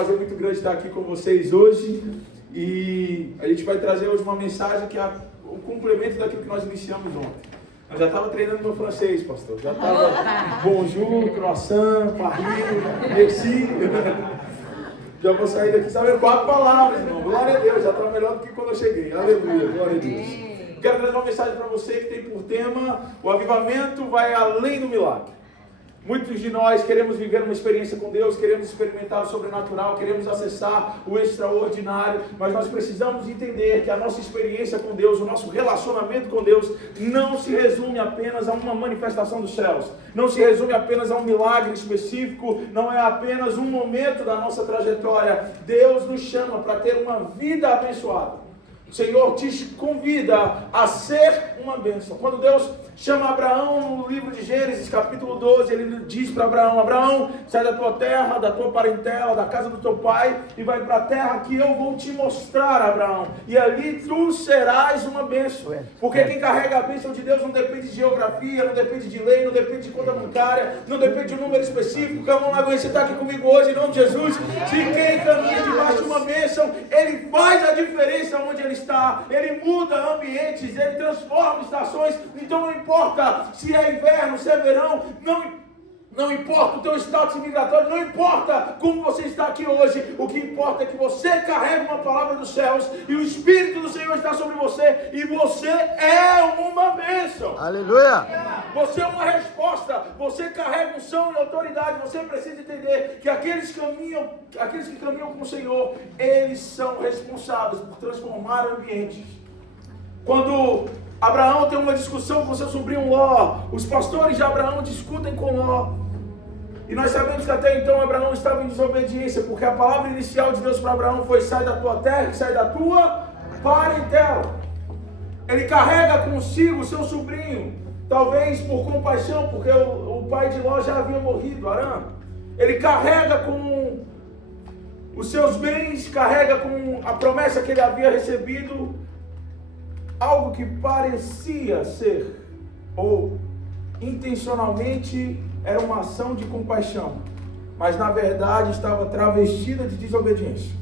prazer muito grande estar aqui com vocês hoje. E a gente vai trazer hoje uma mensagem que é o complemento daquilo que nós iniciamos ontem. Eu já estava treinando meu francês, pastor. Já estava bonjour, croissant, Paris, merci. Já vou sair daqui sabendo 4 palavras, irmão. Glória a Deus, já está melhor do que quando eu cheguei. Aleluia, glória a Deus. Quero trazer uma mensagem para você que tem por tema: o avivamento vai além do milagre. Muitos de nós queremos viver uma experiência com Deus, queremos experimentar o sobrenatural, queremos acessar o extraordinário, mas nós precisamos entender que a nossa experiência com Deus, o nosso relacionamento com Deus, não se resume apenas a uma manifestação dos céus, não se resume apenas a um milagre específico, não é apenas um momento da nossa trajetória. Deus nos chama para ter uma vida abençoada. O Senhor te convida a ser uma bênção. Quando Deus chama Abraão no livro de Gênesis, capítulo 12, ele diz para Abraão: Abraão, sai da tua terra, da tua parentela, da casa do teu pai, e vai para a terra que eu vou te mostrar, Abraão. E ali tu serás uma bênção. Porque quem carrega a bênção de Deus não depende de geografia, não depende de lei, não depende de conta bancária, não depende de um número específico. Vamos lá, você está aqui comigo hoje, em nome de Jesus. Se quem caminha debaixo de uma bênção, ele faz a diferença onde ele está, ele muda ambientes, ele transforma estações. Então não importa se é inverno, se é verão, não importa o teu status migratório, não importa como você está aqui hoje, o que importa é que você carrega uma palavra dos céus e o Espírito do Senhor está sobre você e você é uma bênção. Aleluia! Você é uma resposta, você carrega unção e autoridade. Você precisa entender que aqueles que caminham com o Senhor, eles são responsáveis por transformar ambientes. Quando Abraão tem uma discussão com seu sobrinho Ló, os pastores de Abraão discutem com Ló, e nós sabemos que até então Abraão estava em desobediência, porque a palavra inicial de Deus para Abraão foi: sai da tua terra, sai da tua parentela. Ele carrega consigo o seu sobrinho, talvez por compaixão, porque o pai de Ló já havia morrido, Arã. Ele carrega com os seus bens, carrega com a promessa que ele havia recebido, algo que parecia ser, ou intencionalmente era uma ação de compaixão, mas na verdade estava travestida de desobediência.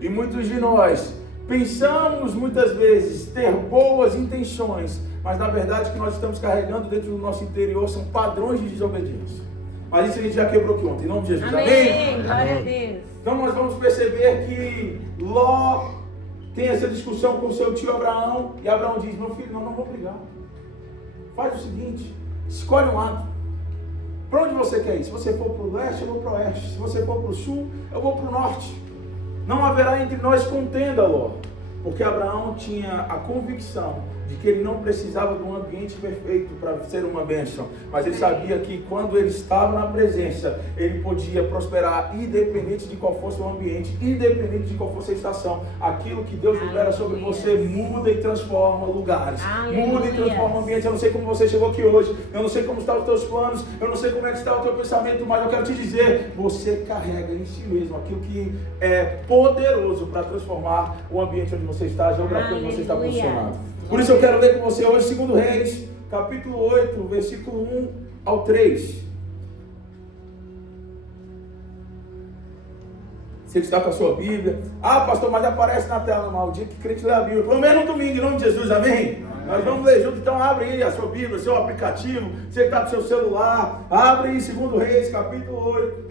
E muitos de nós pensamos muitas vezes ter boas intenções, mas na verdade o que nós estamos carregando dentro do nosso interior são padrões de desobediência. Mas isso a gente já quebrou aqui ontem, em nome de Jesus. Amém. Glória a Deus. Então nós vamos perceber que Ló tem essa discussão com seu tio Abraão, e Abraão diz: meu filho, não vou brigar. Faz o seguinte, escolhe um lado. Para onde você quer ir? Se você for para o leste, eu vou para o oeste. Se você for para o sul, eu vou para o norte. Não haverá entre nós contenda, Ló. Porque Abraão tinha a convicção de que ele não precisava de um ambiente perfeito para ser uma bênção, mas ele sabia que quando ele estava na presença, ele podia prosperar, independente de qual fosse o ambiente, independente de qual fosse a estação. Aquilo que Deus libera sobre você muda e transforma lugares, muda e transforma ambientes. Eu não sei como você chegou aqui hoje, eu não sei como estão os teus planos, eu não sei como é que está o teu pensamento, mas eu quero te dizer: você carrega em si mesmo aquilo que é poderoso para transformar o ambiente onde você está, a geografia onde você está posicionado. Por isso eu quero ler com você hoje 2 Reis, capítulo 8, versículo 1 ao 3. Você está com a sua Bíblia. Ah, pastor, mas aparece na tela mal. O dia que crente lê a Bíblia, pelo menos no domingo, em nome de Jesus, amém? Nós vamos ler junto, então abre aí a sua Bíblia, seu aplicativo, você que está com seu celular, abre aí 2 Reis, capítulo 8,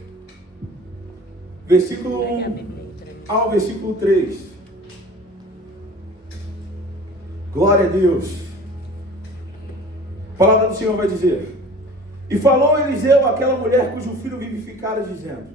versículo 1 ao versículo 3. Glória a Deus. A palavra do Senhor vai dizer: e falou Eliseu àquela mulher cujo filho vivificara, dizendo: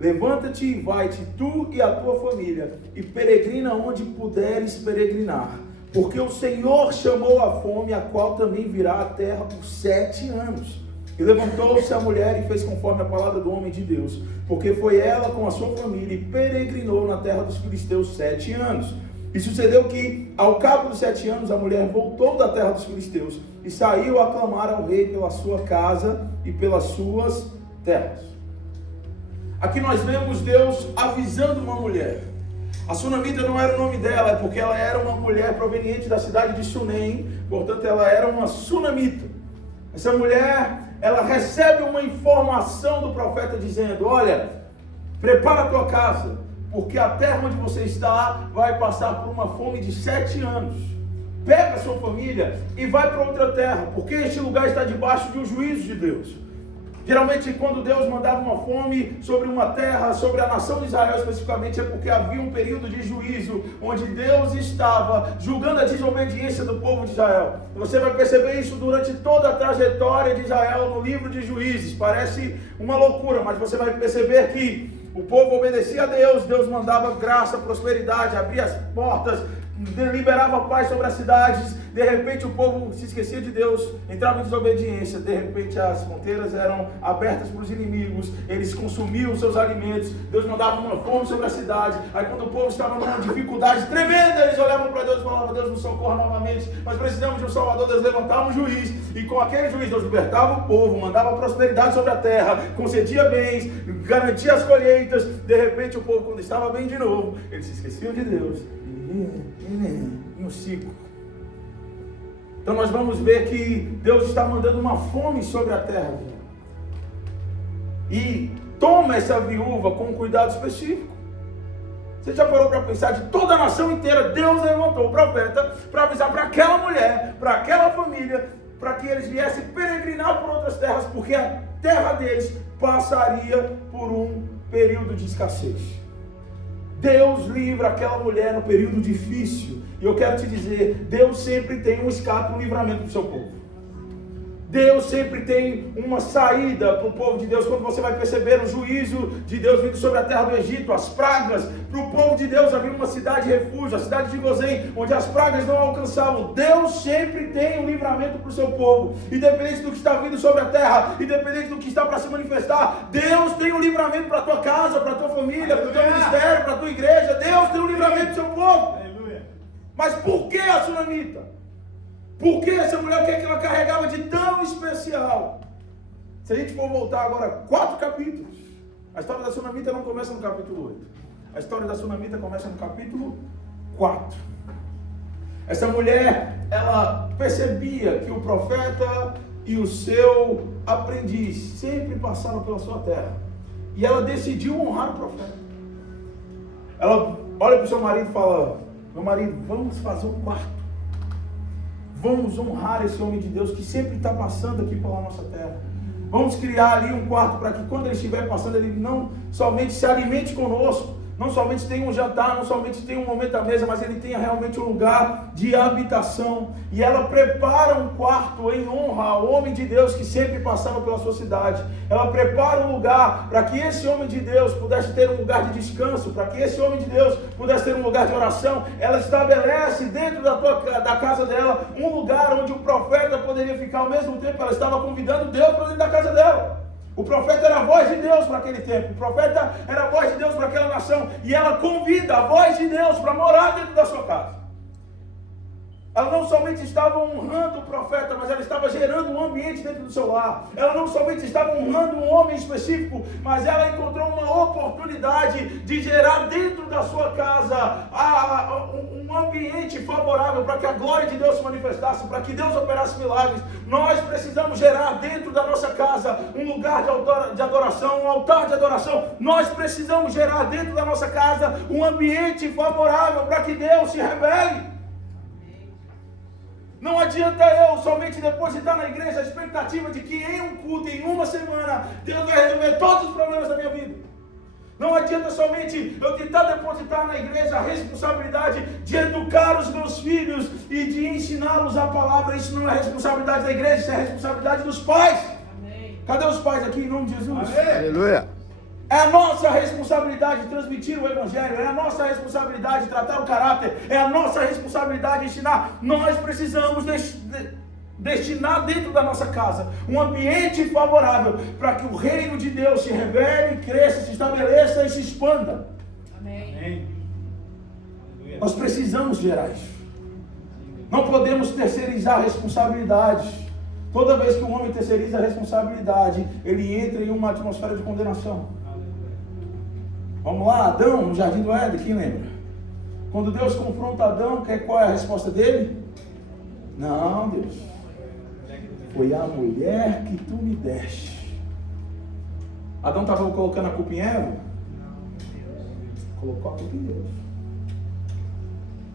levanta-te e vai-te, tu e a tua família, e peregrina onde puderes peregrinar, porque o Senhor chamou a fome, a qual também virá à terra por 7 anos. E levantou-se a mulher e fez conforme a palavra do homem de Deus, porque foi ela com a sua família e peregrinou na terra dos filisteus 7 anos. E sucedeu que, ao cabo dos 7 anos, a mulher voltou da terra dos filisteus e saiu a clamar ao rei pela sua casa e pelas suas terras. Aqui nós vemos Deus avisando uma mulher. A sunamita não era o nome dela, é porque ela era uma mulher proveniente da cidade de Sunem, portanto ela era uma sunamita. Essa mulher, ela recebe uma informação do profeta dizendo: olha, Prepara a tua casa, porque a terra onde você está vai passar por uma fome de 7 anos. Pega a sua família e vai para outra terra, porque este lugar está debaixo de um juízo de Deus. Geralmente, quando Deus mandava uma fome sobre uma terra, sobre a nação de Israel especificamente, é porque havia um período de juízo, onde Deus estava julgando a desobediência do povo de Israel. Você vai perceber isso durante toda a trajetória de Israel no livro de Juízes. Parece uma loucura, mas você vai perceber que o povo obedecia a Deus, Deus mandava graça, prosperidade, abria as portas, liberava paz sobre as cidades. De repente o povo se esquecia de Deus, entrava em desobediência. De repente as fronteiras eram abertas para os inimigos, eles consumiam os seus alimentos. Deus mandava uma fome sobre a cidade. Aí quando o povo estava numa dificuldade tremenda, eles olhavam para Deus e falavam: Deus nos socorra novamente, nós precisamos de um Salvador. Deus levantava um juiz, e com aquele juiz Deus libertava o povo, mandava prosperidade sobre a terra, concedia bens, garantia as colheitas. De repente o povo, quando estava bem de novo, eles se esqueciam de Deus, em um ciclo. Então nós vamos ver que Deus está mandando uma fome sobre a terra. E toma essa viúva com um cuidado específico. Você já parou para pensar? De toda a nação inteira, Deus levantou o profeta para avisar para aquela mulher, para aquela família, para que eles viessem peregrinar por outras terras, porque a terra deles passaria por um período de escassez. Deus livra aquela mulher no período difícil. E eu quero te dizer, Deus sempre tem um escape, um livramento para o seu povo. Deus sempre tem uma saída para o povo de Deus. Quando você vai perceber o juízo de Deus vindo sobre a terra do Egito, as pragas, para o povo de Deus havia uma cidade de refúgio, a cidade de Gozém, onde as pragas não alcançavam. Deus sempre tem um livramento para o seu povo. Independente do que está vindo sobre a terra, independente do que está para se manifestar, Deus tem um livramento para a tua casa, para a tua família, para o teu ministério, para a tua igreja. Deus tem um livramento para o seu povo. Aleluia. Mas por que a sunamita? Por que essa mulher, o que é que ela carregava de tão especial? Se a gente for voltar agora 4 capítulos, a história da sunamita não começa no capítulo 8. A história da sunamita começa no capítulo 4. Essa mulher, ela percebia que o profeta e o seu aprendiz sempre passaram pela sua terra. E ela decidiu honrar o profeta. Ela olha para o seu marido e fala: meu marido, vamos fazer um quarto. Vamos honrar esse homem de Deus que sempre está passando aqui pela nossa terra. Vamos criar ali um quarto para que quando ele estiver passando, ele não somente se alimente conosco, não somente tenha um jantar, não somente tenha um momento à mesa, mas ele tenha realmente um lugar de habitação. E ela prepara um quarto em honra ao homem de Deus que sempre passava pela sua cidade. Ela prepara um lugar para que esse homem de Deus pudesse ter um lugar de descanso, para que esse homem de Deus pudesse ter um lugar de oração. Ela estabelece dentro da casa dela um lugar onde o profeta poderia ficar. Ao mesmo tempo, ela estava convidando Deus para dentro da casa dela. O profeta era a voz de Deus para aquele tempo. O profeta era a voz de Deus para aquela nação. E ela convida a voz de Deus para morar dentro da sua casa. Ela não somente estava honrando o profeta, mas ela estava gerando um ambiente dentro do seu lar. Ela não somente estava honrando um homem específico, mas ela encontrou uma oportunidade de gerar dentro da sua casa um ambiente favorável para que a glória de Deus se manifestasse, para que Deus operasse milagres. Nós precisamos gerar dentro da nossa casa um lugar de adoração, um altar de adoração. Nós precisamos gerar dentro da nossa casa um ambiente favorável para que Deus se revele. Não adianta eu somente depositar na igreja a expectativa de que em um culto, em uma semana, Deus vai resolver todos os problemas da minha vida. Não adianta somente eu tentar depositar na igreja a responsabilidade de educar os meus filhos e de ensiná-los a palavra. Isso não é responsabilidade da igreja, isso é responsabilidade dos pais. Amém. Cadê os pais aqui em nome de Jesus? Amém. Aleluia. É a nossa responsabilidade transmitir o Evangelho, é a nossa responsabilidade tratar o caráter, é a nossa responsabilidade ensinar. Nós precisamos destinar dentro da nossa casa um ambiente favorável para que o reino de Deus se revele, cresça, se estabeleça e se expanda. Amém. Nós precisamos gerar isso. Não podemos terceirizar responsabilidades. Toda vez que o homem terceiriza a responsabilidade, ele entra em uma atmosfera de condenação. Vamos lá, Adão, no jardim do Éden, quem lembra? Quando Deus confronta Adão, qual é a resposta dele? Não, Deus, foi a mulher que tu me deste. Adão estava colocando a culpa em Eva? colocou a culpa em Deus.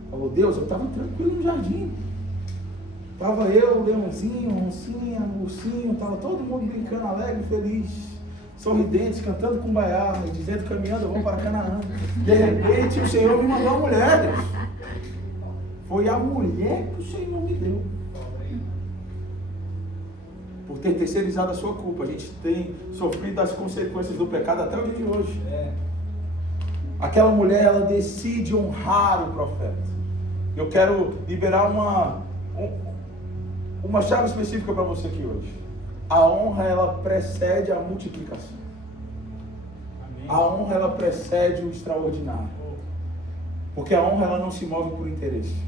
Falou, Deus, eu estava tranquilo no jardim. Estava eu, o leãozinho, a oncinha, o ursinho, estava todo mundo brincando, alegre, feliz, sorridentes, cantando cumbaiá, dizendo, caminhando, vamos para Canaã. De repente, o Senhor me mandou uma mulher, Deus. Foi a mulher que o Senhor me deu. Por ter terceirizado a sua culpa. A gente tem sofrido as consequências do pecado até o dia de hoje. Aquela mulher, ela decide honrar o profeta. Eu quero liberar uma chave específica para você aqui hoje. A honra, ela precede a multiplicação. Amém. A honra, ela precede o extraordinário. Porque a honra, ela não se move por interesse.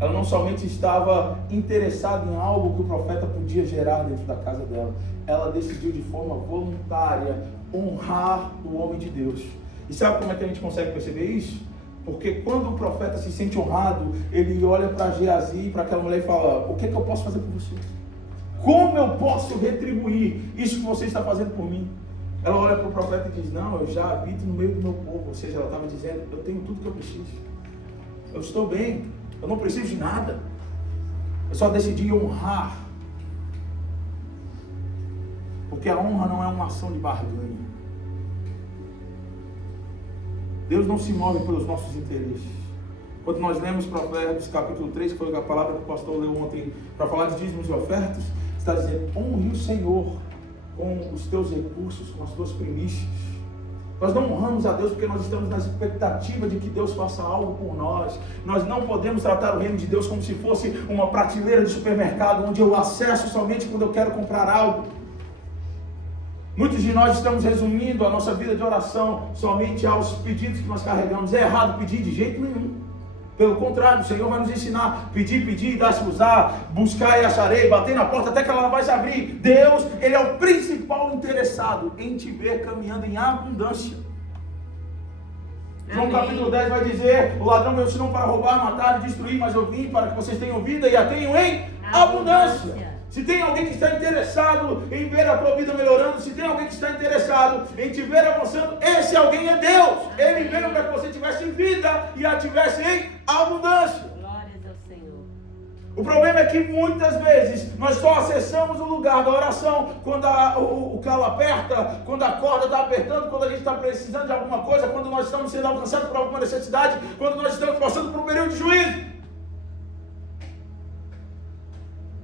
Ela não somente estava interessada em algo que o profeta podia gerar dentro da casa dela. Ela decidiu de forma voluntária honrar o homem de Deus. E sabe como é que a gente consegue perceber isso? Porque quando o profeta se sente honrado, ele olha para Geazi, para aquela mulher e fala, o que é que eu posso fazer por você? Como eu posso retribuir isso que você está fazendo por mim? Ela olha para o profeta e diz, não, eu já habito no meio do meu povo. Ou seja, ela estava dizendo, eu tenho tudo que eu preciso. Eu estou bem. Eu não preciso de nada. Eu só decidi honrar. Porque a honra não é uma ação de barganha. Deus não se move pelos nossos interesses. Quando nós lemos Provérbios capítulo 3, que foi a palavra que o pastor leu ontem para falar de dízimos e ofertas, está dizendo, honre o Senhor com os teus recursos, com as tuas primícias. Nós não honramos a Deus porque nós estamos na expectativa de que Deus faça algo por nós. Nós não podemos tratar o reino de Deus como se fosse uma prateleira de supermercado, onde eu acesso somente quando eu quero comprar algo. Muitos de nós estamos resumindo a nossa vida de oração somente aos pedidos que nós carregamos. É errado pedir de jeito nenhum. Pelo contrário, o Senhor vai nos ensinar, pedir, dar-se-vos-á, buscar e acharei, bater na porta até que ela vai se abrir. Deus, Ele é o principal interessado em te ver caminhando em abundância. João capítulo 10 vai dizer, o ladrão veio senão para roubar, matar e destruir, mas eu vim para que vocês tenham vida e a tenham em abundância. Se tem alguém que está interessado em ver a tua vida melhorando, se tem alguém que está interessado em te ver avançando, esse alguém é Deus. Ele veio para que você tivesse vida e a tivesse em abundância. Glórias ao Senhor. O problema é que muitas vezes nós só acessamos o lugar da oração quando o calo aperta, quando a corda está apertando, quando a gente está precisando de alguma coisa, quando nós estamos sendo alcançados por alguma necessidade, quando nós estamos passando por um período de juízo.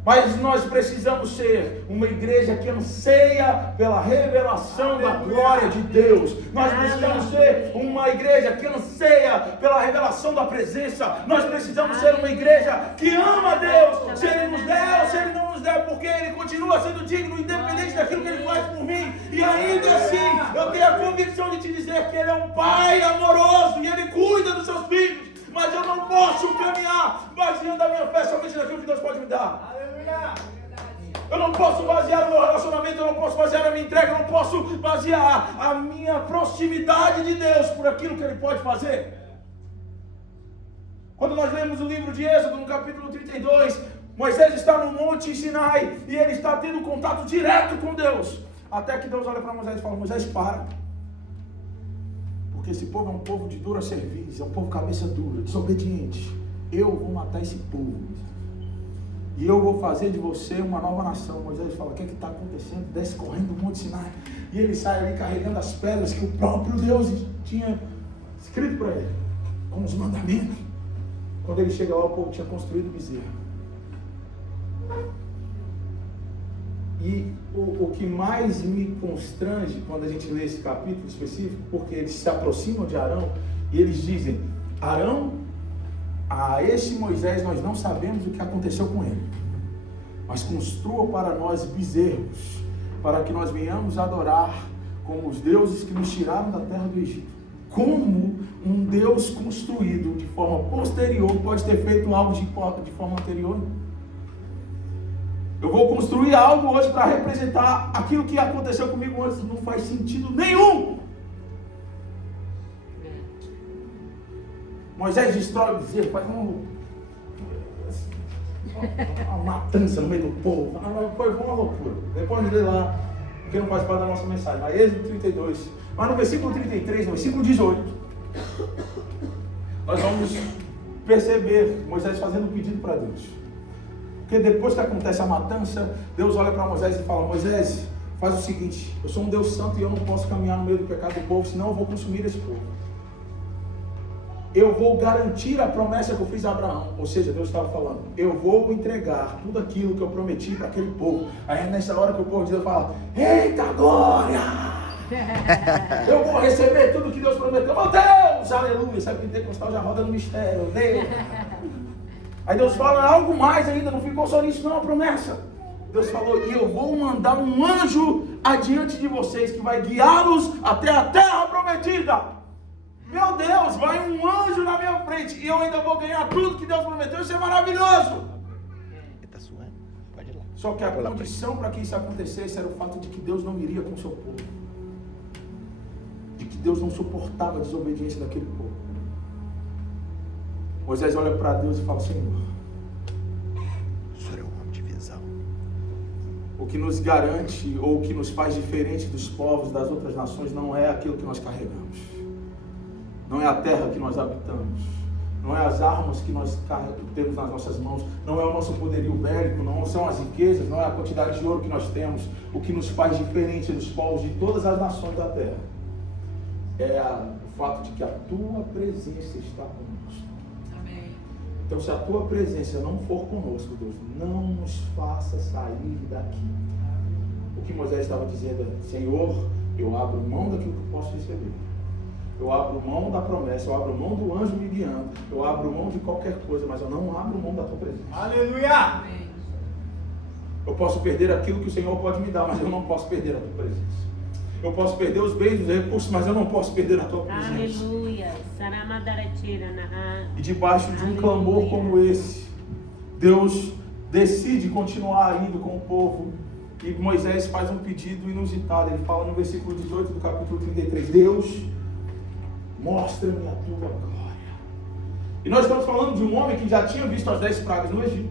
Mas nós precisamos ser uma igreja que anseia pela revelação da glória de Deus. Nós precisamos ser uma igreja que anseia pela revelação da presença. Nós precisamos ser uma igreja que ama a Deus. Se Ele nos der ou se Ele não nos der, porque Ele continua sendo digno, independente daquilo que Ele faz por mim. E ainda assim, eu tenho a convicção de te dizer que Ele é um Pai amoroso e Ele cuida dos seus filhos. Mas eu não posso caminhar baseando a minha fé somente naquilo que Deus pode me dar. Eu não posso basear o meu relacionamento, eu não posso basear a minha entrega, eu não posso basear a minha proximidade de Deus por aquilo que Ele pode fazer. Quando nós lemos o livro de Êxodo, no capítulo 32, Moisés está no Monte Sinai e ele está tendo contato direto com Deus. Até que Deus olha para Moisés e fala, Moisés, para. Porque esse povo é um povo de dura cerviz, é um povo cabeça dura, desobediente. Eu vou matar esse povo. E eu vou fazer de você uma nova nação. Moisés fala, o que está acontecendo? Desce correndo do Monte Sinai. E ele sai ali carregando as pedras que o próprio Deus tinha escrito para ele, com os mandamentos. Quando ele chega lá, o povo tinha construído bezerro. E o que mais me constrange quando a gente lê esse capítulo específico, porque eles se aproximam de Arão e eles dizem, Arão, a esse Moisés nós não sabemos o que aconteceu com ele, mas construa para nós bezerros, para que nós venhamos adorar como os deuses que nos tiraram da terra do Egito. Como um Deus construído de forma posterior pode ter feito algo de forma anterior? Eu vou construir algo hoje para representar aquilo que aconteceu comigo antes. Não faz sentido nenhum. Moisés destrói o bezerro, faz uma matança no meio do povo. Foi uma loucura. Depois de ler lá, porque não faz parte da nossa mensagem. Mas Êxodo 32, Mas no versículo 33, no versículo 18, nós vamos perceber Moisés fazendo um pedido para Deus. Porque depois que acontece a matança, Deus olha para Moisés e fala: Moisés, faz o seguinte, eu sou um Deus santo e eu não posso caminhar no meio do pecado do povo, senão eu vou consumir esse povo. Eu vou garantir a promessa que eu fiz a Abraão. Ou seja, Deus estava falando: eu vou entregar tudo aquilo que eu prometi para aquele povo. Aí nessa hora que o povo de Deus fala: eita glória! Eu vou receber tudo que Deus prometeu. Meu Deus, aleluia! Sabe, pentecostal já roda no mistério. Deus. Aí Deus fala algo mais ainda, não ficou só nisso, não, a promessa. Deus falou: e eu vou mandar um anjo adiante de vocês, que vai guiá-los até a terra prometida. Meu Deus, vai um anjo na minha frente e eu ainda vou ganhar tudo que Deus prometeu. Isso é maravilhoso. Ele está suando, pode ir lá. Só que a condição para que isso acontecesse era o fato de que Deus não iria com o seu povo. De que Deus não suportava a desobediência daquele povo. Moisés olha para Deus e fala: Senhor, o Senhor é um homem de visão. O que nos garante ou o que nos faz diferente dos povos, das outras nações, não é aquilo que nós carregamos. Não é a terra que nós habitamos. Não é as armas que nós temos nas nossas mãos. Não é o nosso poderio bélico. Não são as riquezas. Não é a quantidade de ouro que nós temos. O que nos faz diferente dos povos de todas as nações da terra é o fato de que a tua presença está conosco. Amém. Então, se a tua presença não for conosco, Deus, não nos faça sair daqui. O que Moisés estava dizendo é: Senhor, eu abro mão daquilo que eu posso receber. Eu abro mão da promessa, eu abro mão do anjo me guiando, eu abro mão de qualquer coisa, mas eu não abro mão da tua presença. Aleluia! Eu posso perder aquilo que o Senhor pode me dar, mas eu não posso perder a tua presença. Eu posso perder os bens, os recursos, mas eu não posso perder a tua presença. Aleluia! E debaixo de um clamor como esse, Deus decide continuar indo com o povo. E Moisés faz um pedido inusitado. Ele fala no versículo 18 do capítulo 33: Deus, mostra-me a tua glória. E nós estamos falando de um homem que já tinha visto as 10 pragas no Egito,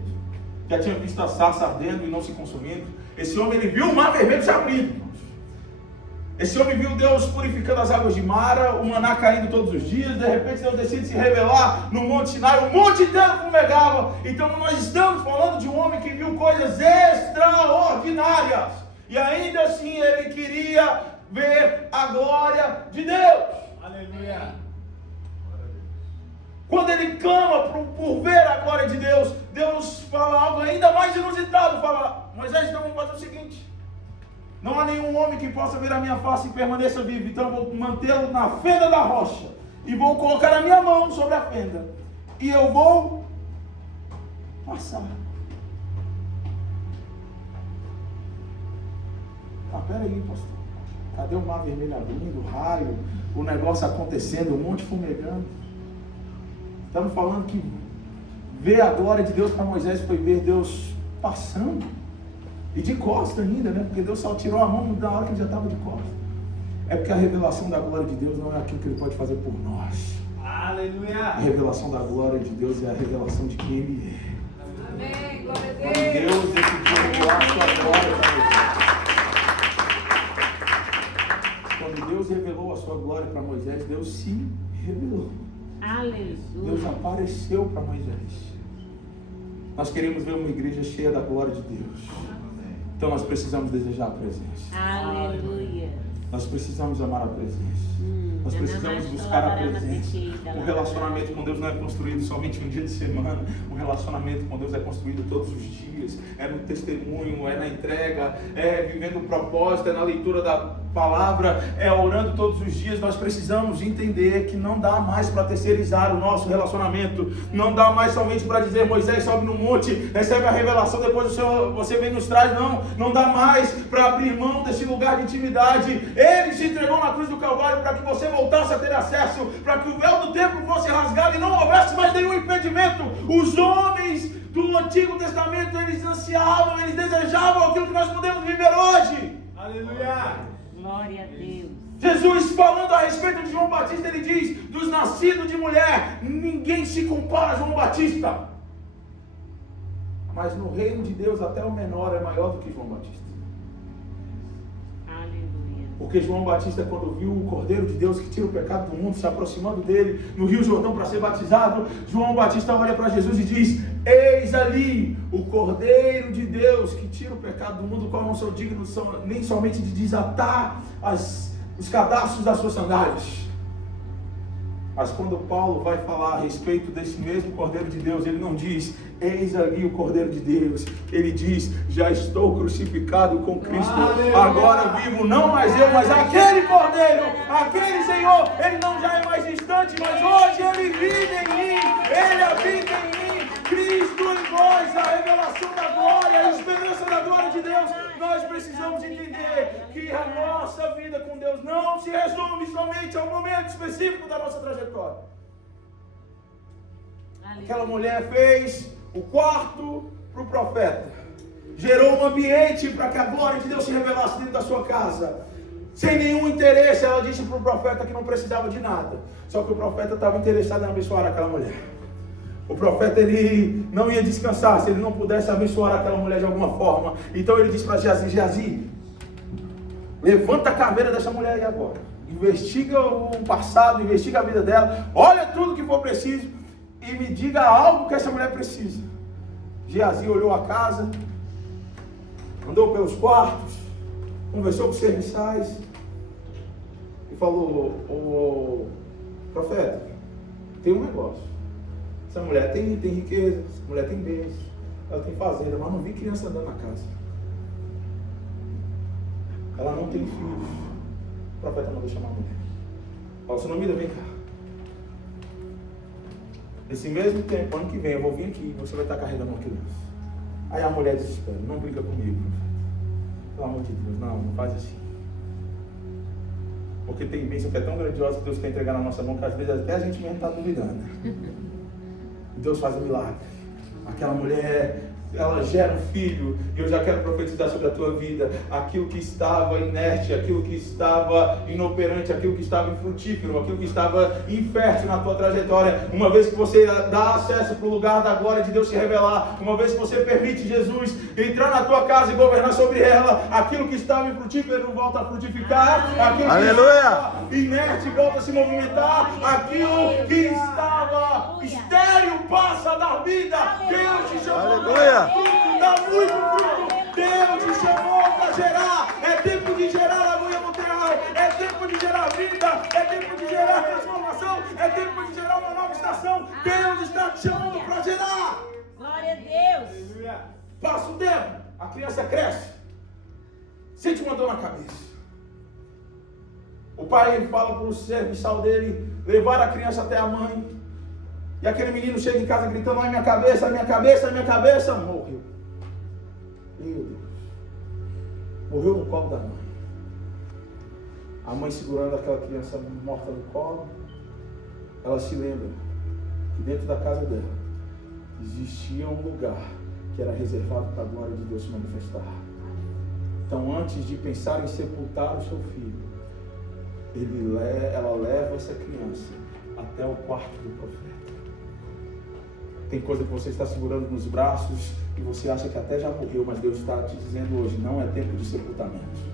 já tinha visto a sarça ardendo e não se consumindo. Esse homem, ele viu o mar vermelho se abrindo. Esse homem viu Deus purificando as águas de Mara, o maná caindo todos os dias. De repente Deus decide se revelar no Monte Sinai, o monte inteiro fumegava. Então nós estamos falando de um homem que viu coisas extraordinárias, e ainda assim ele queria ver a glória de Deus. Aleluia! Quando ele clama por ver a glória de Deus, Deus fala algo ainda mais inusitado. Fala: Moisés, então vamos fazer o seguinte: não há nenhum homem que possa ver a minha face e permaneça vivo. Então eu vou mantê-lo na fenda da rocha, e vou colocar a minha mão sobre a fenda, e eu vou passar. Peraí, pastor, cadê o mar vermelho abrindo, o raio, o negócio acontecendo, um monte fumegando? Estamos falando que ver a glória de Deus para Moisés foi ver Deus passando, e de costa ainda, né? Porque Deus só tirou a mão da hora que ele já estava de costa. É porque a revelação da glória de Deus não é aquilo que ele pode fazer por nós. Aleluia! A revelação da glória de Deus é a revelação de quem Ele é. Amém, glória a Quando Deus decidiu revelar a sua glória para Moisés. Quando Deus revelou a sua glória para Moisés, Deus se revelou. Aleluia! Deus apareceu para Moisés. Nós queremos ver uma igreja cheia da glória de Deus. Então nós precisamos desejar a presença. Aleluia! Nós precisamos amar a presença. Nós precisamos buscar a presença. O relacionamento com Deus não é construído somente um dia de semana. O relacionamento com Deus é construído todos os dias. É no testemunho, é na entrega, é vivendo o propósito, é na leitura da palavra, é orando todos os dias. Nós precisamos entender que não dá mais para terceirizar o nosso relacionamento. Não dá mais somente para dizer: Moisés sobe no monte, recebe a revelação, depois o Senhor, você vem e nos traz. Não dá mais para abrir mão desse lugar de intimidade. Ele se entregou na cruz do Calvário para que você voltasse a ter acesso, para que o véu do templo fosse rasgado e não houvesse mais nenhum impedimento. Os homens do Antigo Testamento, eles ansiavam, eles desejavam aquilo que nós podemos viver hoje. Aleluia! Glória a Deus! Jesus, falando a respeito de João Batista, ele diz: dos nascidos de mulher, ninguém se compara a João Batista. Mas no reino de Deus, até o menor é maior do que João Batista. Aleluia! Porque João Batista, quando viu o Cordeiro de Deus que tira o pecado do mundo, se aproximando dele no Rio Jordão para ser batizado, João Batista olha para Jesus e diz: eis ali o Cordeiro de Deus que tira o pecado do mundo, o qual não sou digno nem somente de desatar os cadastros das suas sandálias. Mas quando Paulo vai falar a respeito desse mesmo Cordeiro de Deus, ele não diz: eis ali o Cordeiro de Deus. Ele diz: já estou crucificado com Cristo. Agora vivo, não mais eu, mas aquele Cordeiro, aquele Senhor. Ele não já é mais distante, mas hoje ele vive em mim. Ele habita em mim. Cristo em nós, a revelação da glória, a esperança da glória de Deus. Nós precisamos entender que a nossa vida com Deus não se resume somente a um momento específico da nossa trajetória. Aquela mulher fez o quarto para o profeta, gerou um ambiente para que a glória de Deus se revelasse dentro da sua casa. Sem nenhum interesse, ela disse para o profeta que não precisava de nada. Só que o profeta estava interessado em abençoar aquela mulher. O profeta, ele não ia descansar se ele não pudesse abençoar aquela mulher de alguma forma. Então ele disse para Geazi: Geazi, levanta a caveira dessa mulher aí agora. Investiga o passado, investiga a vida dela. Olha tudo que for preciso e me diga algo que essa mulher precisa. Geazi olhou a casa, andou pelos quartos, conversou com os serviçais e falou: ô profeta, tem um negócio. Essa mulher tem riqueza, essa mulher tem bens, ela tem fazenda, mas não vi criança andando na casa. Ela não tem filhos. O profeta mandou chamar a mulher. Fala: Sunamita, vem cá. Nesse mesmo tempo, ano que vem, eu vou vir aqui e você vai estar carregando uma criança. Aí a mulher desespera: não brinca comigo, profeta. Pelo amor de Deus, não faz assim. Porque tem bênção que é tão grandiosa que Deus quer entregar na nossa mão que às vezes até a gente mesmo está duvidando. Deus faz um milagre. Aquela mulher, ela gera um filho. E eu já quero profetizar sobre a tua vida. Aquilo que estava inerte, aquilo que estava inoperante, aquilo que estava infrutífero, aquilo que estava infértil na tua trajetória, uma vez que você dá acesso para o lugar da glória de Deus se revelar, uma vez que você permite Jesus entrar na tua casa e governar sobre ela, aquilo que estava infrutífero volta a frutificar, aquilo que estava inerte volta a se movimentar, aquilo que estava estéril passa a dar vida. Deus te chamou para fruto, dá muito fruto. Deus te chamou para gerar. É tempo de gerar agulha material, é tempo de gerar vida, é tempo de gerar transformação, é tempo de gerar uma nova estação. Deus está te chamando para gerar. Glória a Deus. Passa o tempo, a criança cresce, sente uma dor na cabeça. O pai fala para o serviçal dele levar a criança até a mãe. E aquele menino chega em casa gritando: ai, minha cabeça, minha cabeça, minha cabeça. Morreu. Meu Deus. Morreu no colo da mãe. A mãe segurando aquela criança morta no colo. Ela se lembra que dentro da casa dela existia um lugar que era reservado para a glória de Deus se manifestar. Então, antes de pensar em sepultar o seu filho, ela leva essa criança até o quarto do profeta. Tem coisa que você está segurando nos braços e você acha que até já morreu, mas Deus está te dizendo hoje: não é tempo de sepultamento.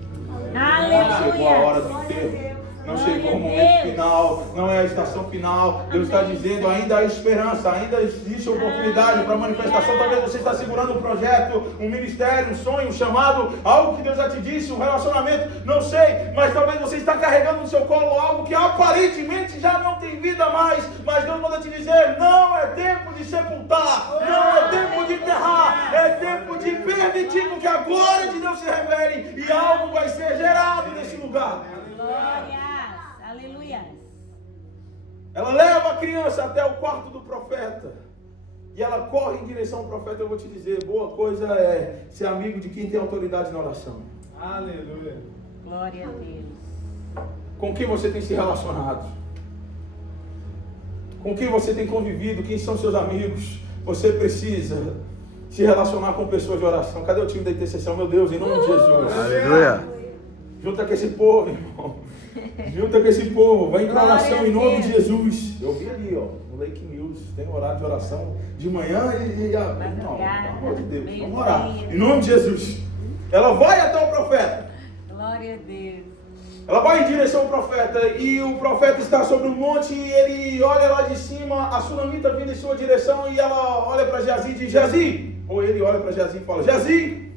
Não chegou a hora do enterro, não chegou o momento final, não é a estação final. Deus está dizendo: ainda há esperança, ainda existe oportunidade para manifestação. Talvez você está segurando um projeto, um ministério, um sonho, um chamado, algo que Deus já te disse, um relacionamento, não sei, mas talvez você está carregando no seu colo algo que aparentemente já não tem vida mais, mas Deus manda te dizer: não é tempo de sepultar, não é tempo de enterrar, é tempo de permitir que a glória de Deus se revele e algo vai ser gerado nesse lugar. Glórias. Aleluia. Ela leva a criança até o quarto do profeta e ela corre em direção ao profeta. Eu vou te dizer, boa coisa é ser amigo de quem tem autoridade na oração. Aleluia. Glória a Deus. Com quem você tem se relacionado? Com quem você tem convivido? Quem são seus amigos? Você precisa se relacionar com pessoas de oração. Cadê o time da intercessão? Meu Deus, em nome de Jesus. Aleluia. Junta com esse povo, irmão. Junta com esse povo. Vai para oração em nome de Jesus. Eu vi ali, ó, no Lake News. Tem horário de oração de manhã não, pelo amor de Deus. Vamos orar. Em nome de Jesus. Ela vai até o profeta. Glória a Deus. Ela vai em direção ao profeta e o profeta está sobre um monte e ele olha lá de cima, a sunamita vindo em sua direção e ela olha para Geazi e diz: Geazi, ou ele olha para Geazi e fala: Geazi,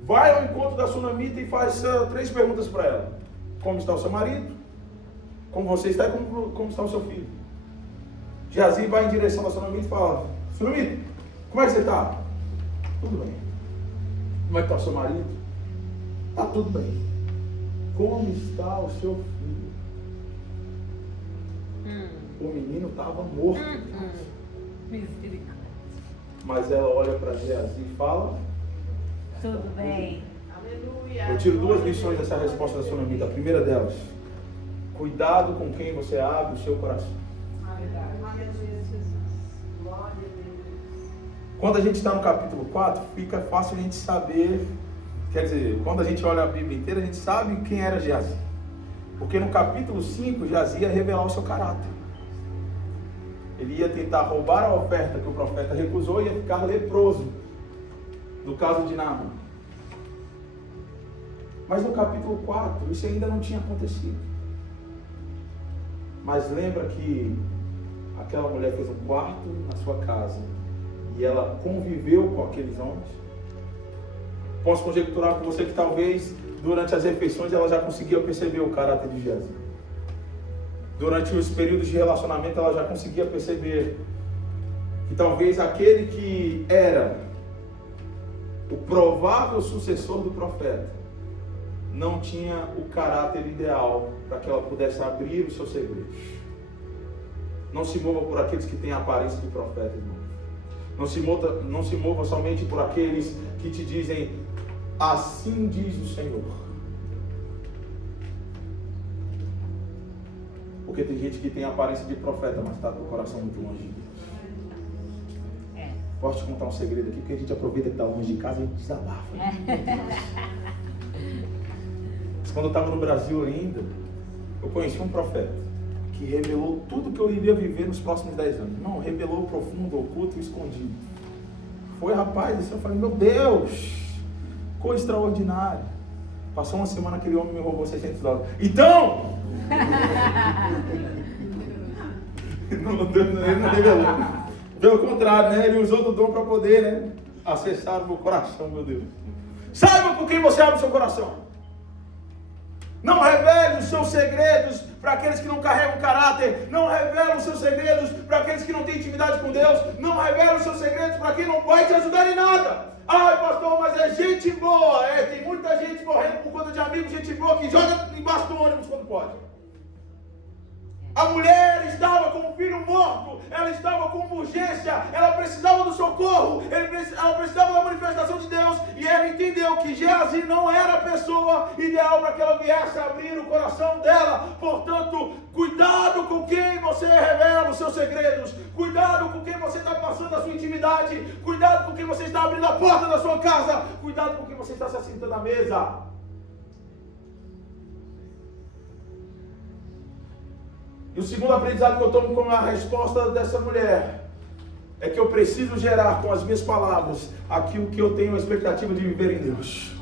vai ao encontro da sunamita e faz 3 perguntas para ela: como está o seu marido, como você está e como está o seu filho. Geazi vai em direção da sunamita e fala: Sunamita, como é que você está? Tudo bem. Como é que está o seu marido? Está tudo bem. Como está o seu filho? O menino estava morto. Misericórdia. Mas ela olha para Geazi e fala: Tudo bem. eu tiro 2 lições dessa resposta da sunamita. A primeira delas: cuidado com quem você abre o seu coração. Quando a gente está no capítulo 4, fica fácil a gente saber. Quer dizer, quando a gente olha a Bíblia inteira, a gente sabe quem era Geazi. Porque no capítulo 5, Geazi ia revelar o seu caráter. Ele ia tentar roubar a oferta que o profeta recusou e ia ficar leproso. No caso de Naamã. Mas no capítulo 4, isso ainda não tinha acontecido. Mas lembra que aquela mulher fez um quarto na sua casa e ela conviveu com aqueles homens? Posso conjecturar com você que talvez durante as refeições ela já conseguia perceber o caráter de Geazi. Durante os períodos de relacionamento ela já conseguia perceber que talvez aquele que era o provável sucessor do profeta não tinha o caráter ideal para que ela pudesse abrir os seus segredos. Não se mova por aqueles que têm a aparência de profeta, irmão. Não se mova somente por aqueles que te dizem: assim diz o Senhor. Porque tem gente que tem a aparência de profeta, mas está com o coração muito longe de Deus. Posso te contar um segredo aqui, porque a gente aproveita que está longe de casa e a gente desabafa. Mas quando eu estava no Brasil ainda, eu conheci um profeta que revelou tudo que eu iria viver nos próximos 10 anos. Não, revelou o profundo, o oculto e o escondido. Foi, rapaz, assim, eu falei: meu Deus, coisa extraordinária. Passou uma semana, aquele homem me roubou $600. Então, ele não revelou. Pelo contrário, né? Ele usou do dom para poder, né, acessar o meu coração, meu Deus. Saiba com quem você abre o seu coração. Não revele os seus segredos para aqueles que não carregam caráter. Não revele os seus segredos para aqueles que não têm intimidade com Deus. Não revele os seus segredos para quem não vai te ajudar em nada. Ai, pastor, mas é gente boa. Tem muita gente morrendo por conta de amigos, gente boa que joga embaixo do ônibus quando pode. A mulher estava com o filho morto, ela estava com urgência, ela precisava do socorro, ela precisava da manifestação de Deus, e ela entendeu que Geazi não era a pessoa ideal para que ela viesse a abrir o coração dela. Portanto, cuidado com quem você revela os seus segredos, cuidado com quem você está passando a sua intimidade, cuidado com quem você está abrindo a porta da sua casa, cuidado com quem você está se assentando à mesa. E o segundo aprendizado que eu tomo com a resposta dessa mulher é que eu preciso gerar com as minhas palavras aquilo que eu tenho a expectativa de viver em Deus.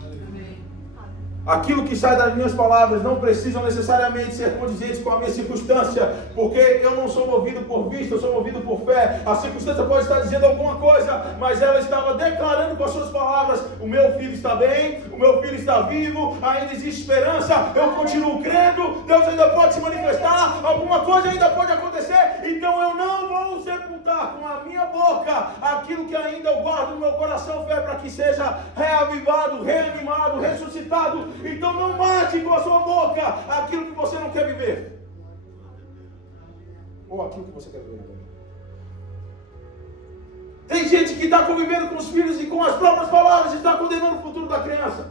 Aquilo que sai das minhas palavras não precisam necessariamente ser condizentes com a minha circunstância, porque eu não sou movido por vista, eu sou movido por fé. A circunstância pode estar dizendo alguma coisa, mas ela estava declarando com as suas palavras: o meu filho está bem, o meu filho está vivo, ainda existe esperança, eu continuo crendo, Deus ainda pode se manifestar, alguma coisa ainda pode acontecer, então eu não vou sepultar com a minha boca aquilo que ainda eu guardo no meu coração, fé, para que seja reavivado, reanimado, ressuscitado. Então não mate com a sua boca aquilo que você não quer viver, ou aquilo que você quer viver. Tem gente que está convivendo com os filhos e com as próprias palavras está condenando o futuro da criança.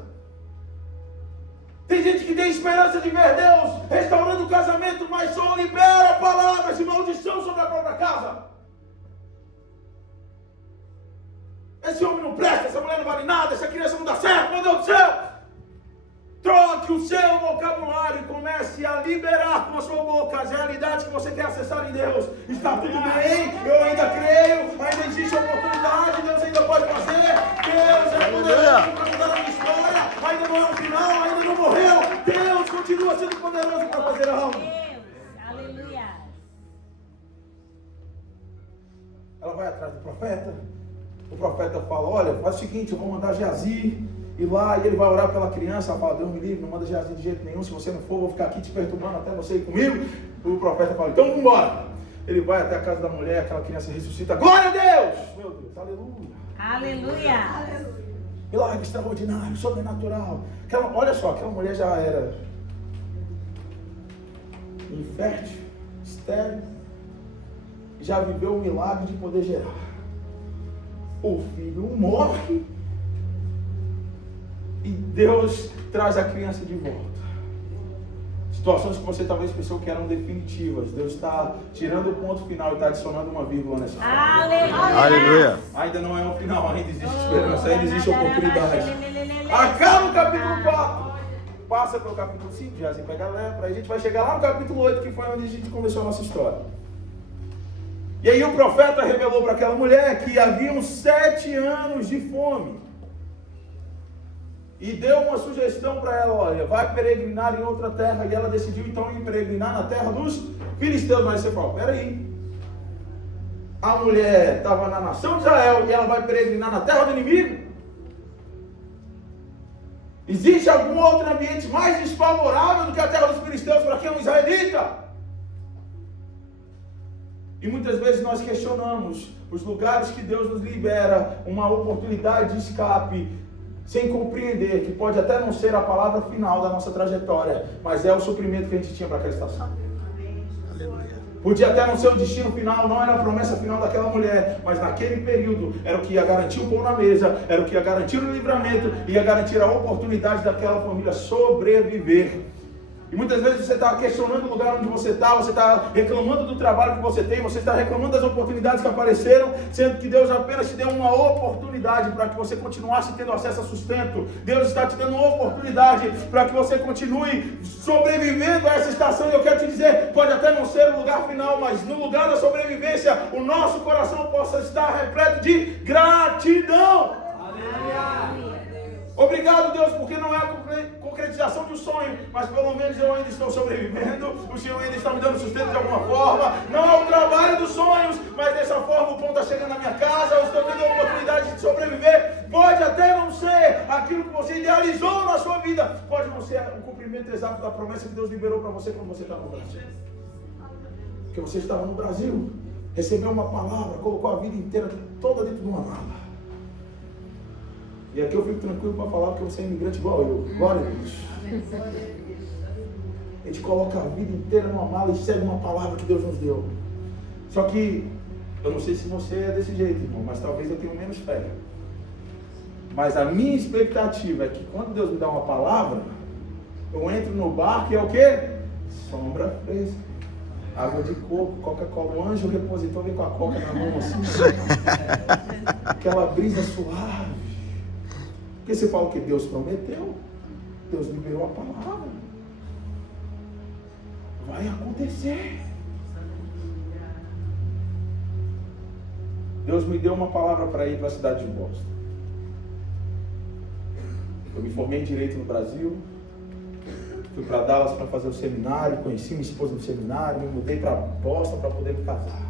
Tem gente que tem esperança de ver Deus restaurando o casamento, mas só libera palavras de maldição sobre a própria casa. Esse homem não presta, essa mulher não vale nada, essa criança não dá certo, meu Deus do céu. Troque o seu vocabulário e comece a liberar com a sua boca as realidades que você quer acessar em Deus. Está tudo bem, eu ainda creio, ainda existe oportunidade, Deus ainda pode fazer, Deus é poderoso para mudar a minha história, ainda não é o final, ainda não morreu, Deus continua vai atrás do profeta. O profeta fala, olha, faz o seguinte, eu vou mandar Geazi ir lá e ele vai orar pela criança. Ela fala, Deus me livre, não manda Geazi de jeito nenhum, se você não for, eu vou ficar aqui te perturbando até você ir comigo. O profeta fala, então vamos embora. Ele vai até a casa da mulher, aquela criança ressuscita, glória a Deus! Meu Deus, aleluia! Aleluia. Milagre extraordinário, sobrenatural. Olha só, aquela mulher já era infértil, estéril, já viveu o milagre de poder gerar. O filho morre e Deus traz a criança de volta. Situações que você talvez pensou que eram definitivas, Deus está tirando o ponto final e está adicionando uma vírgula nessa história. Aleluia. Ainda não é o final, ainda existe esperança, ainda existe oportunidade. Acaba o capítulo 4, passa para o capítulo 5, já se pega a lepra, a gente vai chegar lá no capítulo 8, que foi onde a gente começou a nossa história. E aí o profeta revelou para aquela mulher que haviam 7 anos de fome. E deu uma sugestão para ela, olha, vai peregrinar em outra terra. E ela decidiu então ir peregrinar na terra dos filisteus. Mas você fala, peraí, a mulher estava na nação de Israel e ela vai peregrinar na terra do inimigo? Existe algum outro ambiente mais desfavorável do que a terra dos filisteus para quem é um israelita? E muitas vezes nós questionamos os lugares que Deus nos libera, uma oportunidade de escape, sem compreender que pode até não ser a palavra final da nossa trajetória, mas é o suprimento que a gente tinha para aquela estação. Aleluia. Podia até não ser o destino final, não era a promessa final daquela mulher, mas naquele período era o que ia garantir o pão na mesa, era o que ia garantir o livramento, ia garantir a oportunidade daquela família sobreviver. E muitas vezes você está questionando o lugar onde você está reclamando do trabalho que você tem, você está reclamando das oportunidades que apareceram, sendo que Deus apenas te deu uma oportunidade para que você continuasse tendo acesso a sustento. Deus está te dando uma oportunidade para que você continue sobrevivendo a essa estação. E eu quero te dizer, pode até não ser o lugar final, mas no lugar da sobrevivência, o nosso coração possa estar repleto de gratidão. Obrigado, Deus, porque não é a concretização de um sonho, mas pelo menos eu ainda estou sobrevivendo, o Senhor ainda está me dando sustento de alguma forma. Não é o trabalho dos sonhos, mas dessa forma o pão está chegando na minha casa, eu estou tendo a oportunidade de sobreviver. Pode até não ser aquilo que você idealizou na sua vida, pode não ser o cumprimento exato da promessa que Deus liberou para você quando você estava no Brasil. Porque você estava no Brasil, recebeu uma palavra, colocou a vida inteira toda dentro de uma mala. E aqui eu fico tranquilo para falar porque você é imigrante igual eu. Glória a Deus. A gente coloca a vida inteira numa mala e segue uma palavra que Deus nos deu. Só que, eu não sei se você é desse jeito, irmão, mas talvez eu tenha menos fé. Mas a minha expectativa é que quando Deus me dá uma palavra, eu entro no barco e é o quê? Sombra fresca. Água de coco, Coca-Cola. O anjo repositor vem com a coca na mão assim. Aquela brisa suave. Porque você fala o que Deus prometeu, Deus liberou a palavra, vai acontecer. Deus me deu uma palavra para ir para a cidade de Boston. Eu me formei em Direito no Brasil, fui para Dallas para fazer o seminário, conheci minha esposa no seminário, me mudei para Boston para poder me casar.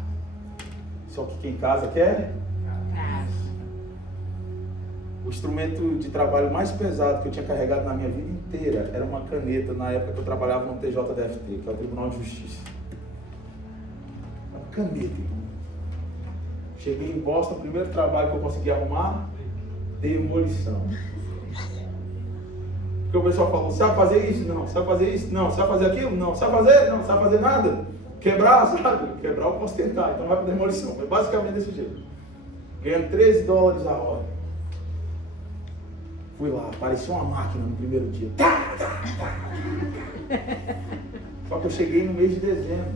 Só que quem casa quer? O instrumento de trabalho mais pesado que eu tinha carregado na minha vida inteira era uma caneta, na época que eu trabalhava no TJDFT, que é o Tribunal de Justiça. Uma caneta, irmão. Cheguei em Boston, o primeiro trabalho que eu consegui arrumar, demolição. Porque o pessoal falou, sabe fazer isso? Não. Sabe fazer isso? Não. Sabe fazer aquilo? Não. Sabe fazer? Não. Sabe fazer nada? Quebrar, sabe? Quebrar eu posso tentar, então vai para demolição. Foi basicamente desse jeito. Ganhando $13 a hora. Fui lá, parecia uma máquina no primeiro dia. Só que eu cheguei no mês de dezembro.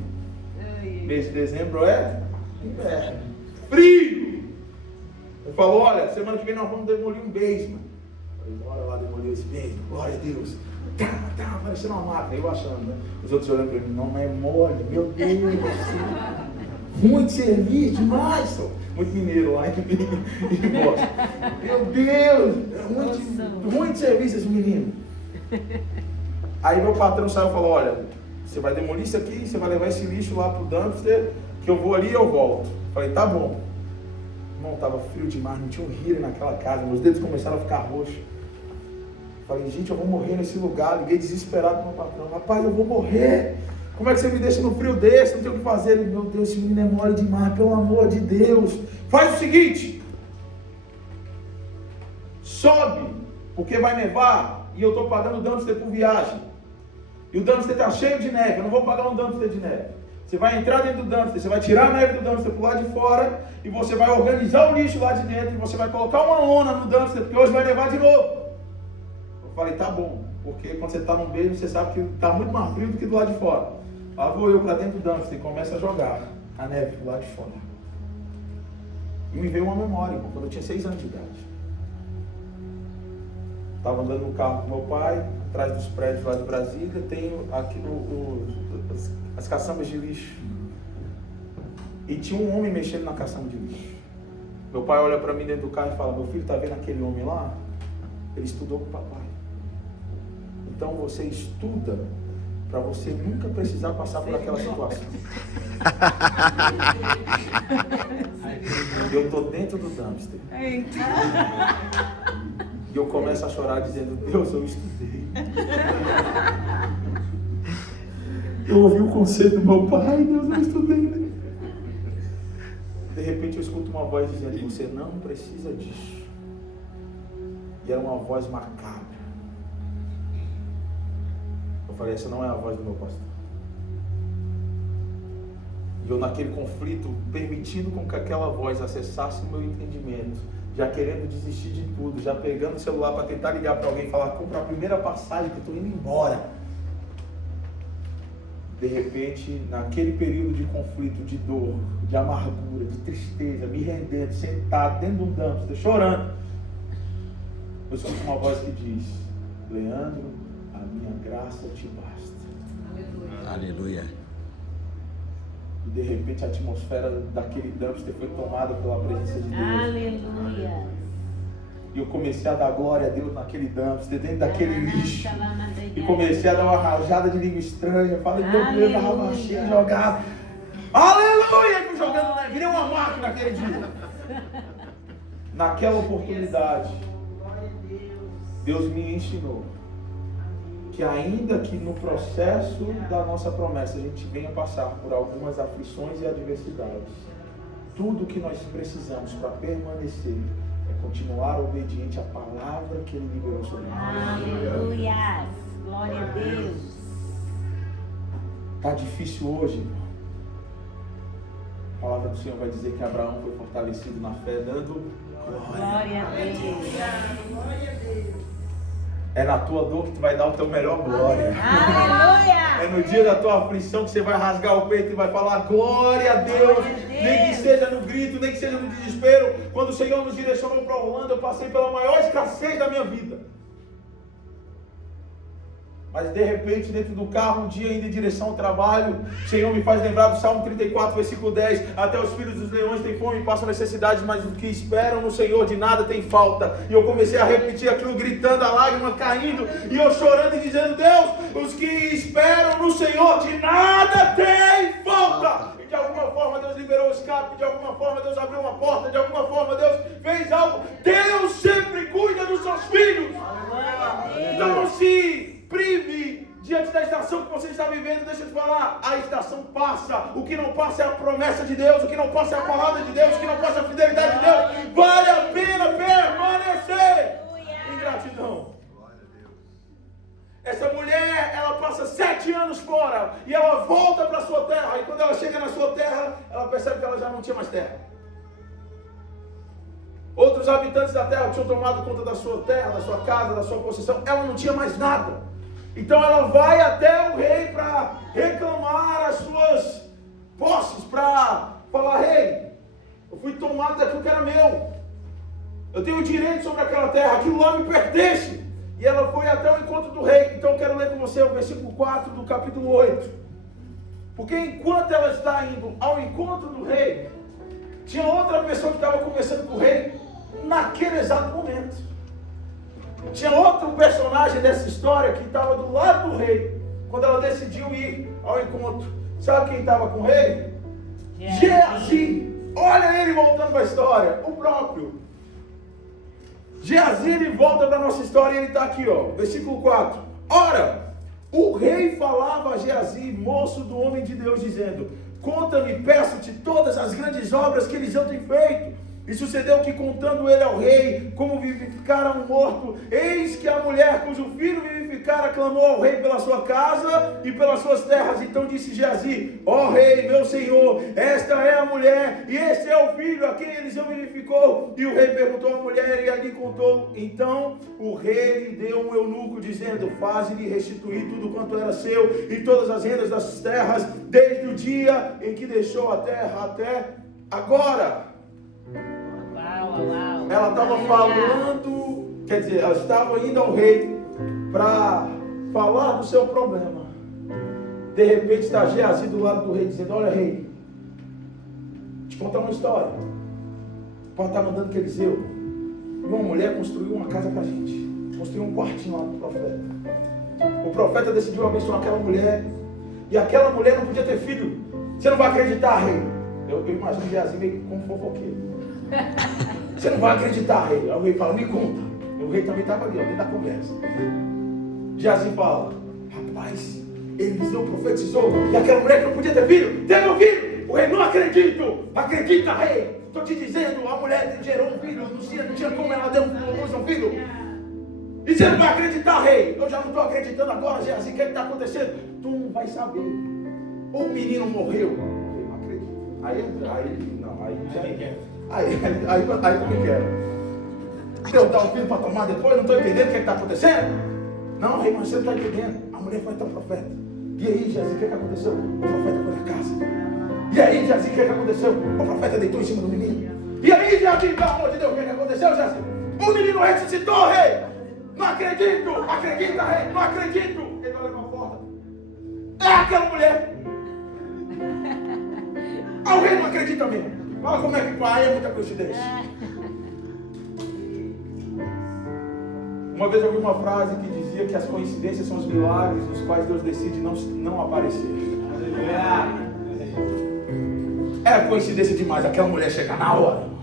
Mês de dezembro é inverno. Frio! Ele falou, olha, semana que vem nós vamos demolir um basement. Eu falei, bora lá demolir esse basement, glória a Deus. Parecendo uma máquina, eu achando, né? Os outros olhando para mim, não é mole, meu Deus. Muito serviço demais, só. Muito mineiro lá em Boston. Meu Deus, muito serviço esse menino. Aí meu patrão saiu e falou, olha, você vai demolir isso aqui, você vai levar esse lixo lá pro dumpster, que eu vou ali e eu volto. Falei, tá bom. Irmão, estava frio demais, não tinha um rio naquela casa, meus dedos começaram a ficar roxos. Falei, gente, eu vou morrer nesse lugar. Liguei desesperado para o meu patrão. Rapaz, eu vou morrer. Como é que você me deixa no frio desse? Não tem o que fazer. Ele, meu Deus, esse menino é mole demais, pelo amor de Deus. Faz o seguinte. Sobe, porque vai nevar e eu estou pagando o dumpster por viagem. E o dumpster está cheio de neve, eu não vou pagar um dumpster de neve. Você vai entrar dentro do dumpster, você vai tirar a neve do dumpster por lá de fora e você vai organizar o lixo lá de dentro e você vai colocar uma lona no dumpster, porque hoje vai nevar de novo. Eu falei, tá bom, porque quando você está no meio, você sabe que está muito mais frio do que do lado de fora. Lá vou eu para dentro do dumpster e começo a jogar a neve do lado de fora. E me veio uma memória, irmão, quando eu tinha 6 anos de idade. Estava andando no carro com meu pai, atrás dos prédios lá de Brasília, tenho aqui as caçambas de lixo. E tinha um homem mexendo na caçamba de lixo. Meu pai olha para mim dentro do carro e fala, meu filho, está vendo aquele homem lá? Ele estudou com o papai. Então você estuda para você nunca precisar passar por aquela situação. E eu estou dentro do dumpster. E eu começo a chorar dizendo, Deus, eu estudei. Eu ouvi o conselho do meu pai, Deus, eu estudei. De repente eu escuto uma voz dizendo, você não precisa disso. E era uma voz macabra. Eu falei, essa não é a voz do meu pastor. E eu naquele conflito, permitindo com que aquela voz acessasse o meu entendimento, já querendo desistir de tudo, já pegando o celular para tentar ligar para alguém e falar, compra a primeira passagem que eu estou indo embora. De repente, naquele período de conflito, de dor, de amargura, de tristeza, me rendendo, sentado dentro de um dumpster, chorando, eu escuto uma voz que diz, Leandro, a minha graça te basta. Aleluia. E de repente a atmosfera daquele dumpster foi tomada pela presença de Deus. Aleluia. E eu comecei a dar glória a Deus naquele dumpster, dentro daquele lixo. E comecei a dar uma rajada de língua estranha. Falei, meu Deus, eu estava cheio, jogado. Aleluia! Fui jogando, né? Virei uma máquina naquele dia. Naquela oportunidade, Deus me ensinou que ainda que no processo da nossa promessa a gente venha passar por algumas aflições e adversidades, tudo que nós precisamos para permanecer é continuar obediente à palavra que Ele liberou sobre nós. Aleluia! Glória a Deus! Está difícil hoje, irmão. A palavra do Senhor vai dizer que Abraão foi fortalecido na fé, dando Glória a Deus! É na tua dor que tu vai dar o teu melhor glória. Aleluia! É no dia da tua aflição que você vai rasgar o peito e vai falar glória a Deus. Nem que seja no grito, nem que seja no desespero. Quando o Senhor nos direcionou para Orlando, eu passei pela maior escassez da minha vida. Mas de repente, dentro do carro, um dia indo em direção ao trabalho, o Senhor me faz lembrar do Salmo 34, versículo 10. Até os filhos dos leões têm fome e passam necessidades, mas os que esperam no Senhor de nada tem falta. E eu comecei a repetir aquilo, gritando, a lágrima caindo, e eu chorando e dizendo, Deus, os que esperam no Senhor de nada tem falta. E de alguma forma Deus liberou o escape, de alguma forma Deus abriu uma porta, de alguma forma Deus fez algo. Deus sempre cuida dos seus filhos. Então não se prive diante da estação que você está vivendo. Deixa eu te falar, a estação passa. O que não passa é a promessa de Deus, o que não passa é a palavra de Deus, o que não passa é a fidelidade de Deus. Vale a pena permanecer em gratidão. Essa mulher, ela passa 7 anos fora e ela volta para a sua terra, e quando ela chega na sua terra, ela percebe que ela já não tinha mais terra. Outros habitantes da terra tinham tomado conta da sua terra, da sua casa, da sua possessão. Ela não tinha mais nada. Então ela vai até o rei para reclamar as suas posses, para falar, rei, eu fui tomado daquilo que era meu. Eu tenho direito sobre aquela terra, aquilo lá me pertence. E ela foi até o encontro do rei. Então eu quero ler com você o versículo 4 do capítulo 8. Porque enquanto ela está indo ao encontro do rei, tinha outra pessoa que estava conversando com o rei naquele exato momento. Tinha outro personagem dessa história que estava do lado do rei, quando ela decidiu ir ao encontro. Sabe quem estava com o rei? Geazi. Olha ele voltando para a história, o próprio. Geazi, ele volta para a nossa história e ele está aqui, ó, versículo 4. Ora, o rei falava a Geazi, moço do homem de Deus, dizendo: conta-me, peço-te, todas as grandes obras que Eliseu tem feito. E sucedeu que, contando ele ao rei como vivificara um morto, eis que a mulher cujo filho vivificara clamou ao rei pela sua casa e pelas suas terras. Então disse Geazi: ó rei, meu senhor, esta é a mulher e este é o filho a quem Eliseu vivificou. E o rei perguntou à mulher e ali contou. Então o rei lhe deu um eunuco, dizendo: faze-lhe restituir tudo quanto era seu e todas as rendas das terras, desde o dia em que deixou a terra até agora. Ela estava falando, quer dizer, ela estava indo ao rei para falar do seu problema. De repente está Geazi do lado do rei dizendo: olha rei, te contar uma história. O pai está mandando que Eliseu, uma mulher construiu uma casa para a gente, construiu um quartinho lá do profeta. O profeta decidiu abençoar aquela mulher e aquela mulher não podia ter filho. Você não vai acreditar, rei. Eu imagino Geazi meio como fofoqueiro. Você não vai acreditar, rei. Aí o rei fala: me conta. O rei também estava ali, ó, dentro da conversa. Geazi fala: rapaz, Eliseu profetizou e aquela mulher que não podia ter filho, teve um filho. O rei: não acredito. Acredita, rei. Estou te dizendo, a mulher gerou um filho, não tinha como ela deu um filho. E você não vai acreditar, rei. Eu já não estou acreditando agora, Geazi. O que está acontecendo? Tu não vai saber. O menino morreu. Eu não acredito. Aí também quero. Deus dá um filho para tomar depois, não estou entendendo o que está acontecendo. Não, rei, mas você não está entendendo. A mulher foi até o profeta. E aí, Geazi, o que aconteceu? O profeta foi na casa. E aí, Geazi, o que aconteceu? O profeta deitou em cima do menino. E aí, Geazi, pelo amor de Deus, o que aconteceu, Geazi? O menino ressuscitou, rei. Não acredito. Acredita, rei. Não acredito. Ele vai levar a porta. É aquela mulher. O rei não acredita mesmo. Olha como é que pai é muita coincidência. Uma vez eu ouvi uma frase que dizia que as coincidências são os milagres dos quais Deus decide não aparecer. Era coincidência demais aquela mulher chegar na hora.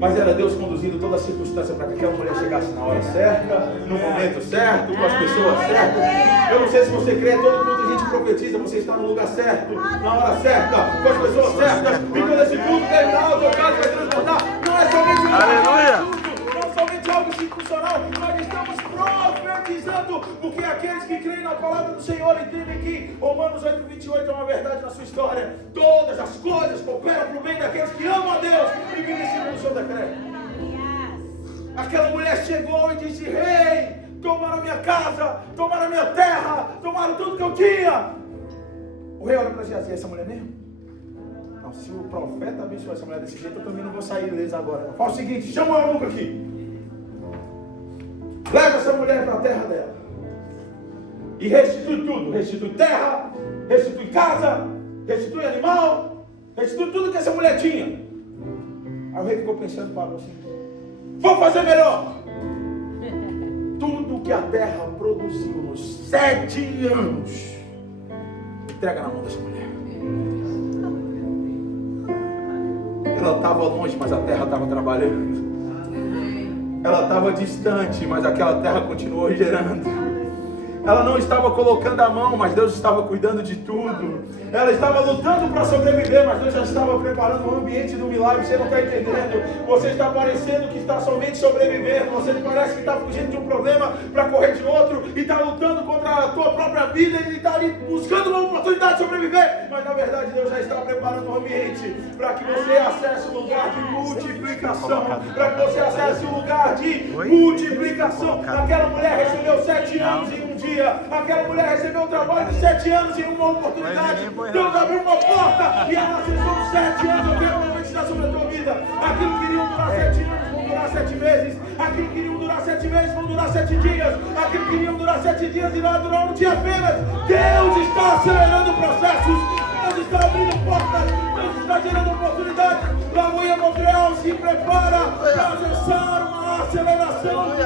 Mas era Deus conduzindo toda a circunstância para que aquela mulher chegasse na hora certa, no momento certo, com as pessoas certas. Eu não sei se você crê, todo culto a gente profetiza, você está no lugar certo, na hora certa, com as pessoas certas. E quando esse culto terminar, o teu caso vai transportar. Não é somente um não é somente algo institucional, nós estamos profetizando, porque aqueles que creem na palavra do Senhor entendem que Romanos 8:28 é uma verdade na sua história. Todas as coisas cooperam para o bem daqueles que amam a Deus e vivem segundo o seu decreto. Aquela mulher chegou e disse: rei, tomaram minha casa, tomaram minha terra, tomaram tudo que eu tinha. O rei olha para Geazi: essa mulher mesmo? Não, se o profeta abençoou essa mulher desse jeito, eu também não vou sair deles agora. Fala o seguinte: chama o eunuco aqui. Leva essa mulher para a terra dela. E restitui tudo. Restitui terra, restitui casa, restitui animal, restitui tudo que essa mulher tinha. Aí o rei ficou pensando, parou assim: vou fazer melhor. Tudo que a terra produziu nos 7 anos, entrega na mão dessa mulher. Ela estava longe, mas a terra estava trabalhando. Ela estava distante, mas aquela terra continuou gerando. Ela não estava colocando a mão, mas Deus estava cuidando de tudo. Ela estava lutando para sobreviver, mas Deus já estava preparando o ambiente do milagre. Você não está entendendo. Você está parecendo que está somente sobrevivendo. Você parece que está fugindo de um problema para correr de outro. E está lutando contra a tua própria vida. E está ali buscando uma oportunidade de sobreviver. Mas na verdade Deus já está preparando o ambiente para que você acesse o lugar de multiplicação. Para que você acesse o lugar de multiplicação. Aquela mulher recebeu 7 anos em um dia. Aquela mulher recebeu um trabalho de 7 anos em uma oportunidade. Deus abriu uma porta e ela acessou 7 anos. Eu quero profetizar sobre a tua vida. Aquilo que iriam durar 7 anos vão durar 7 meses. Aquilo que iriam durar 7 meses vão durar 7 dias. Aquilo que iriam durar 7 dias irá durar um dia apenas. Deus está acelerando processos. Deus está abrindo portas. Deus está gerando oportunidades. Lagoinha Montreal se prepara para acessar uma aceleração